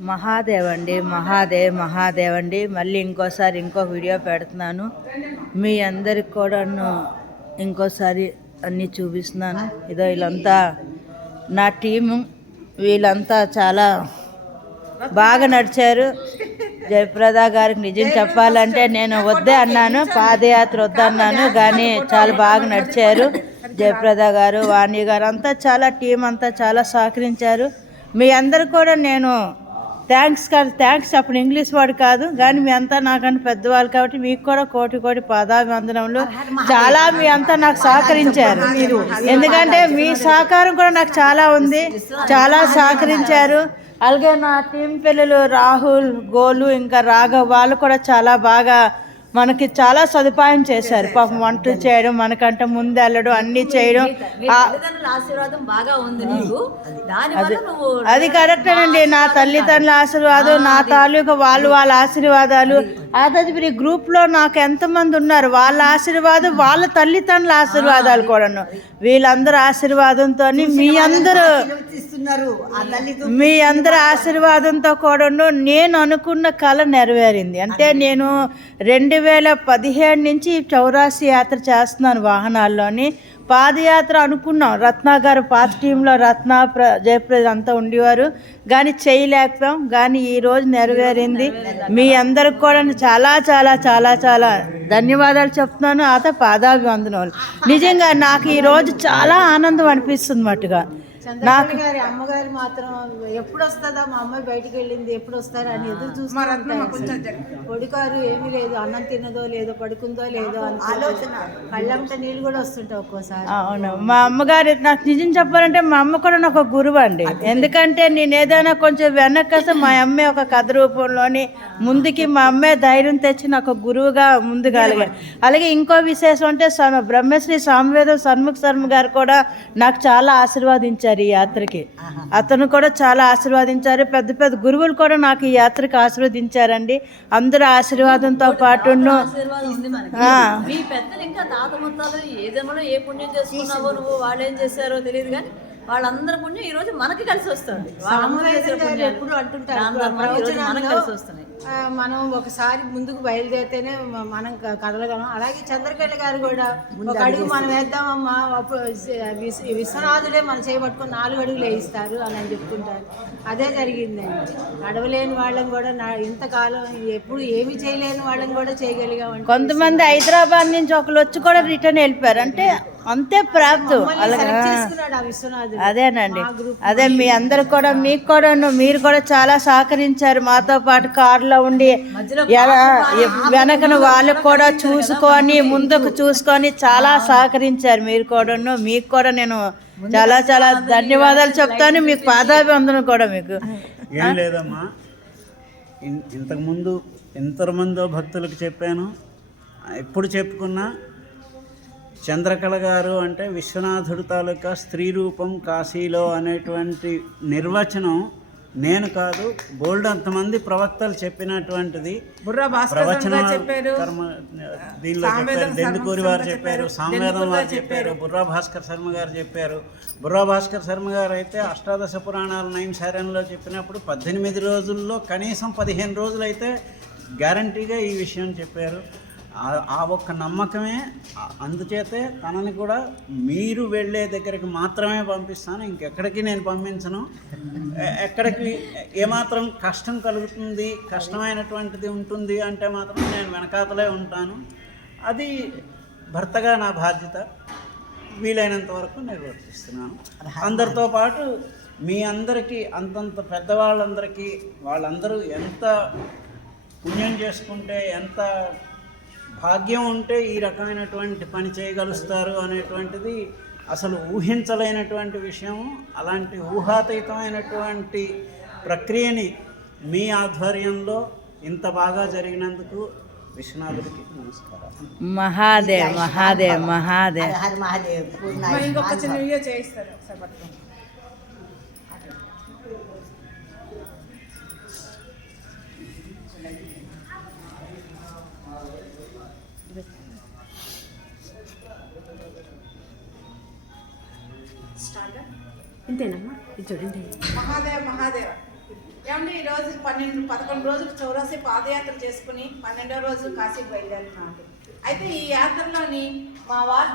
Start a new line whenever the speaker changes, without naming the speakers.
మహాదేవ్ అండి మహాదేవ్ మహాదేవ్ అండి మళ్ళీ ఇంకోసారి ఇంకో వీడియో పెడుతున్నాను. మీ అందరికి కూడాను ఇంకోసారి అన్నీ చూపిస్తున్నాను. ఇదో వీళ్ళంతా నా టీము. వీళ్ళంతా చాలా బాగా నడిచారు. జయప్రద గారికి నిజం చెప్పాలంటే నేను వద్దే అన్నాను పాదయాత్ర వద్దన్నాను కానీ చాలా బాగా నడిచారు. జయప్రద గారు వాణి గారు అంతా చాలా టీం అంతా చాలా సహకరించారు. మీ అందరు కూడా నేను థ్యాంక్స్ కాదు థ్యాంక్స్ అప్పుడు ఇంగ్లీష్ వాడు కాదు కానీ మీ అంతా నాకన్నా పెద్దవాళ్ళు కాబట్టి మీకు కూడా కోటి కోటి పాదాభివందనములు. చాలా మీ అంతా నాకు సహకరించారు ఎందుకంటే మీ సహకారం కూడా నాకు చాలా ఉంది. చాలా సహకరించారు. అలాగే నా టీం పిల్లలు రాహుల్ గోలు ఇంకా రాఘవ్ వాళ్ళు కూడా చాలా బాగా మనకి చాలా సదుపాయం చేశారు. పాపం వంటలు చేయడం మనకంటే ముందు వెళ్ళడం అన్నీ చేయడం. అది. కరెక్టేనండి. నా తల్లిదండ్రుల ఆశీర్వాదం నా తాలూకా వాళ్ళు వాళ్ళ ఆశీర్వాదాలు యాదాద్రి గ్రూప్లో నాకు ఎంతమంది ఉన్నారు? వాళ్ళ ఆశీర్వాదం వాళ్ళ తల్లిదండ్రుల ఆశీర్వాదాలు కూడాను. వీళ్ళందరూ ఆశీర్వాదంతో మీ అందరూ మీ అందరి ఆశీర్వాదంతో కూడాను నేను అనుకున్న కళ నెరవేరింది. అంటే నేను రెండు వేల పదిహేడు నుంచి చౌరాసి యాత్ర చేస్తున్నాను వాహనాల్లోని. పాదయాత్ర అనుకున్నాం. రత్న గారు పాత టీంలో రత్న ప్ర జయప్రద అంతా ఉండేవారు. కానీ చేయలేకపోయాం. కానీ ఈరోజు నెరవేరింది. మీ అందరికి కూడా చాలా చాలా చాలా చాలా ధన్యవాదాలు చెప్తున్నాను. అత పాదాభివందనాలు. నిజంగా నాకు ఈరోజు చాలా ఆనందం అనిపిస్తుంది మట్టుగా నాకు
గారి అమ్మగారు మాత్రం ఎప్పుడు వస్తుందా మా అమ్మాయి బయటికి వెళ్ళింది ఎప్పుడు వస్తారా అని ఎదురు చూస్తారు పొడికారు ఏమీ లేదు. అన్నం తిన్నదో లేదో పడుకుందో లేదో ఆలోచన. కళ్ళంట నీళ్ళు కూడా వస్తుంటాయి ఒక్కోసారి.
అవును. మా అమ్మగారు నాకు నిజం చెప్పాలంటే మా అమ్మ కూడా నాకు ఒక గురువు అండి. ఎందుకంటే నేను ఏదైనా కొంచెం వెనకస మా అమ్మే ఒక కథ రూపంలోని ముందుకి మా అమ్మే ధైర్యం తెచ్చి నాకు ఒక గురువుగా ముందుగాలిగారు అలాగే ఇంకో విశేషం అంటే బ్రహ్మశ్రీ సామవేదం సన్ముఖ శర్మ గారు కూడా నాకు చాలా ఆశీర్వాదించారు. ఈ యాత్రకి. అతను కూడా చాలా ఆశీర్వాదించారు. పెద్ద పెద్ద గురువులు కూడా నాకు ఈ యాత్రకి ఆశీర్వదించారండి. అందరూ ఆశీర్వాదంతో
జన్మలో ఏ పుణ్యం చేసుకున్నావో నువ్వు వాళ్ళు ఏం చేశారో తెలియదు కానీ వాళ్ళందరి పుణ్యం ఈ రోజు మనకి కలిసి వస్తుంది.
ఎప్పుడు అంటుంటారు. మనం ఒకసారి ముందుకు బయలుదేరితేనే మనం కదలగలం. అలాగే చంద్రకళ గారు కూడా ఒక అడుగు మనం వేద్దామమ్మా అప్పుడు విశ్వనాథుడే మనం చేయబట్టుకుని నాలుగు అడుగులు వేయిస్తారు అని అని చెప్తుంటారు. అదే జరిగిందండి. నడవలేని వాళ్ళని కూడా నా ఇంతకాలం ఎప్పుడు ఏమి చేయలేని వాళ్ళని కూడా చేయగలిగామంటే
కొంతమంది హైదరాబాద్ నుంచి ఒకరు వచ్చి కూడా రిటర్న్ వెళ్ళిపోయారు. అంటే అంతే ప్రాప్తం. అదేనండి. అదే మీ అందరు కూడా మీకు కూడా మీరు కూడా చాలా సహకరించారు మాతో పాటు కారులో ఉండి. ఎలా వెనకన వాళ్ళకు కూడా చూసుకొని ముందుకు చూసుకొని చాలా సహకరించారు మీరు కూడాను. మీకు కూడా నేను చాలా చాలా ధన్యవాదాలు చెప్తాను. మీకు పాదాభివందనం కూడా మీకు.
ఏం లేదమ్మా. ఇంతకుముందు ఎంతమందో భక్తులకు చెప్పాను. ఎప్పుడు చెప్పుకున్నా చంద్రకళ గారు అంటే విశ్వనాథుడు తాలూకా స్త్రీ రూపం కాశీలో అనేటువంటి నిర్వచనం నేను కాదు బోల్డ్ అంతమంది ప్రవక్తలు చెప్పినటువంటిది. ప్రవచన కర్మ దీనిలో చెప్పారు దెందుకూరి వారు చెప్పారు సామవేదం వారు చెప్పారు బుర్రా భాస్కర్ శర్మ గారు చెప్పారు. బుర్రా భాస్కర్ శర్మ గారు అయితే అష్టాదశ పురాణాలు నైన్ శారణలో చెప్పినప్పుడు పద్దెనిమిది రోజుల్లో కనీసం పదిహేను రోజులు అయితే గ్యారంటీగా ఈ విషయం చెప్పారు. ఆ- ఒక్క నమ్మకమే అందుచేతే తనని కూడా మీరు వెళ్ళే దగ్గరికి మాత్రమే పంపిస్తాను. ఇంకెక్కడికి నేను పంపించను. ఎక్కడికి ఏమాత్రం కష్టం కలుగుతుంది కష్టమైనటువంటిది ఉంటుంది అంటే మాత్రం నేను వెనకాతలే ఉంటాను. అది భర్తగా నా బాధ్యత. వీలైనంత వరకు నిర్వర్తిస్తున్నాను. అందరితో పాటు మీ అందరికీ అంతంత పెద్దవాళ్ళందరికీ వాళ్ళందరూ ఎంత పుణ్యం చేసుకుంటే ఎంత భాగ్యం ఉంటే ఈ రకమైనటువంటి పని చేయగలుస్తారు అనేటువంటిది అసలు ఊహించలేనటువంటి విషయం అలాంటి ఊహాతీతమైనటువంటి ప్రక్రియని మీ ఆధ్వర్యంలో ఇంత బాగా జరిగినందుకు విశ్వనాథుడికి నమస్కారం
మహాదేవ్ మహాదేవ్ మహాదేవ్.
హరి మహాదేవ్ పూర్ణ
ఇంతేనమ్మా? చూడండి
మహాదేవ మహాదేవ.
ఈ రోజు పన్నెండు పదకొండు రోజులు చౌరాసి పాదయాత్ర చేసుకుని పన్నెండో రోజు కాశీకి బయలుదేరుతున్నాం అయితే ఈ యాత్రలోని మా వారు